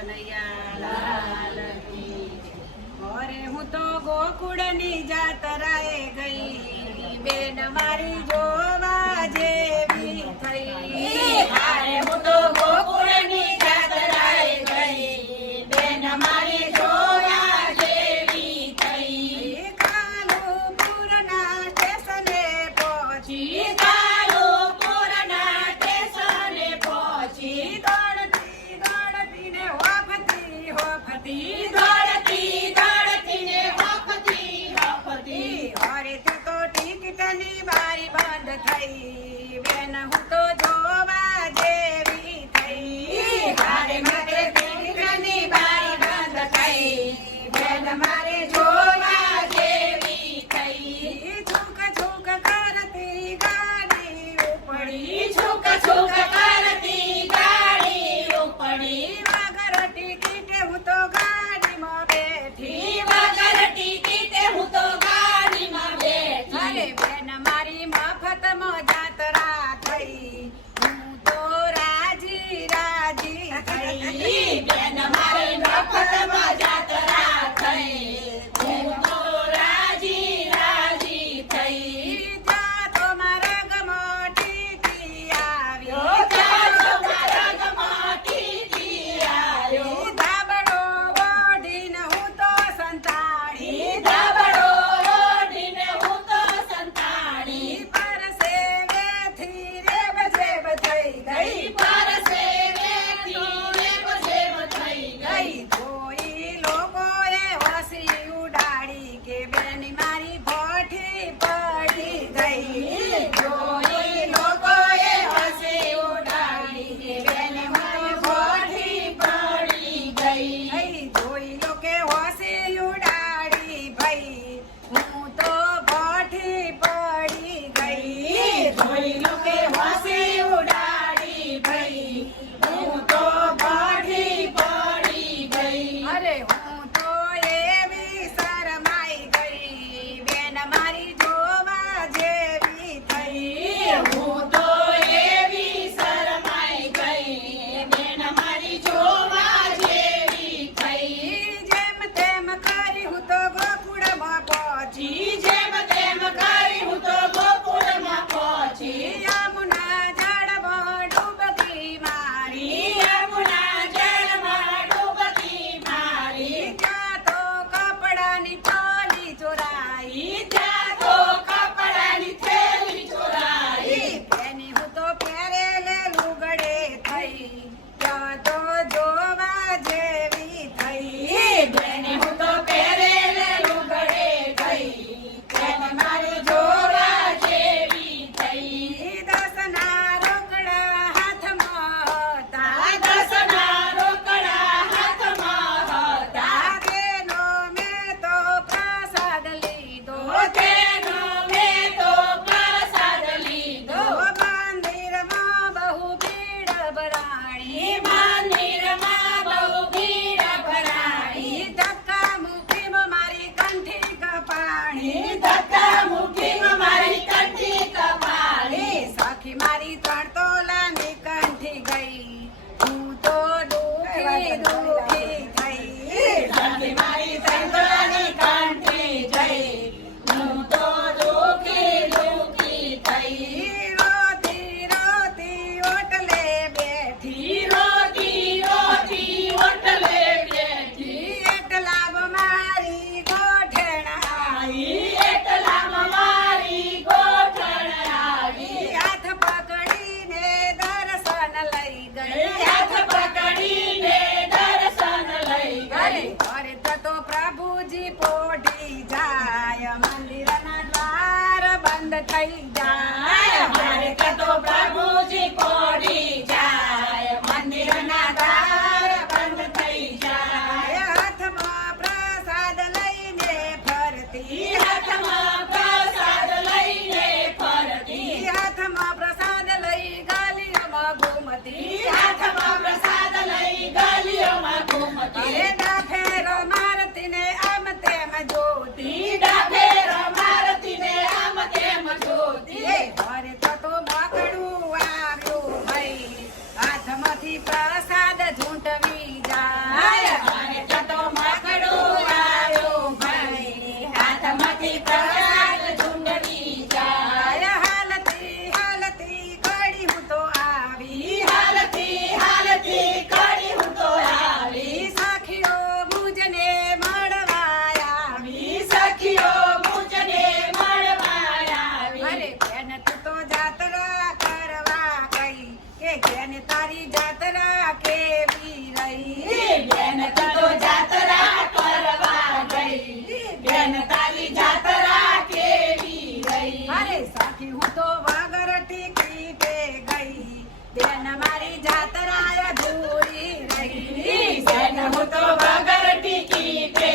કનૈયા હું તો ગોકુળની જાતરાએ ગઈ. બેન મારી જોવા જે પણ મારી મફત મોજા enjoying your Itacá, Muquinho. બાકી હું તો વગર ટીકી કે ગઈ. બેન મારી જાતરાય ધૂરી રહી. બેન હું તો વગર ટીકી કે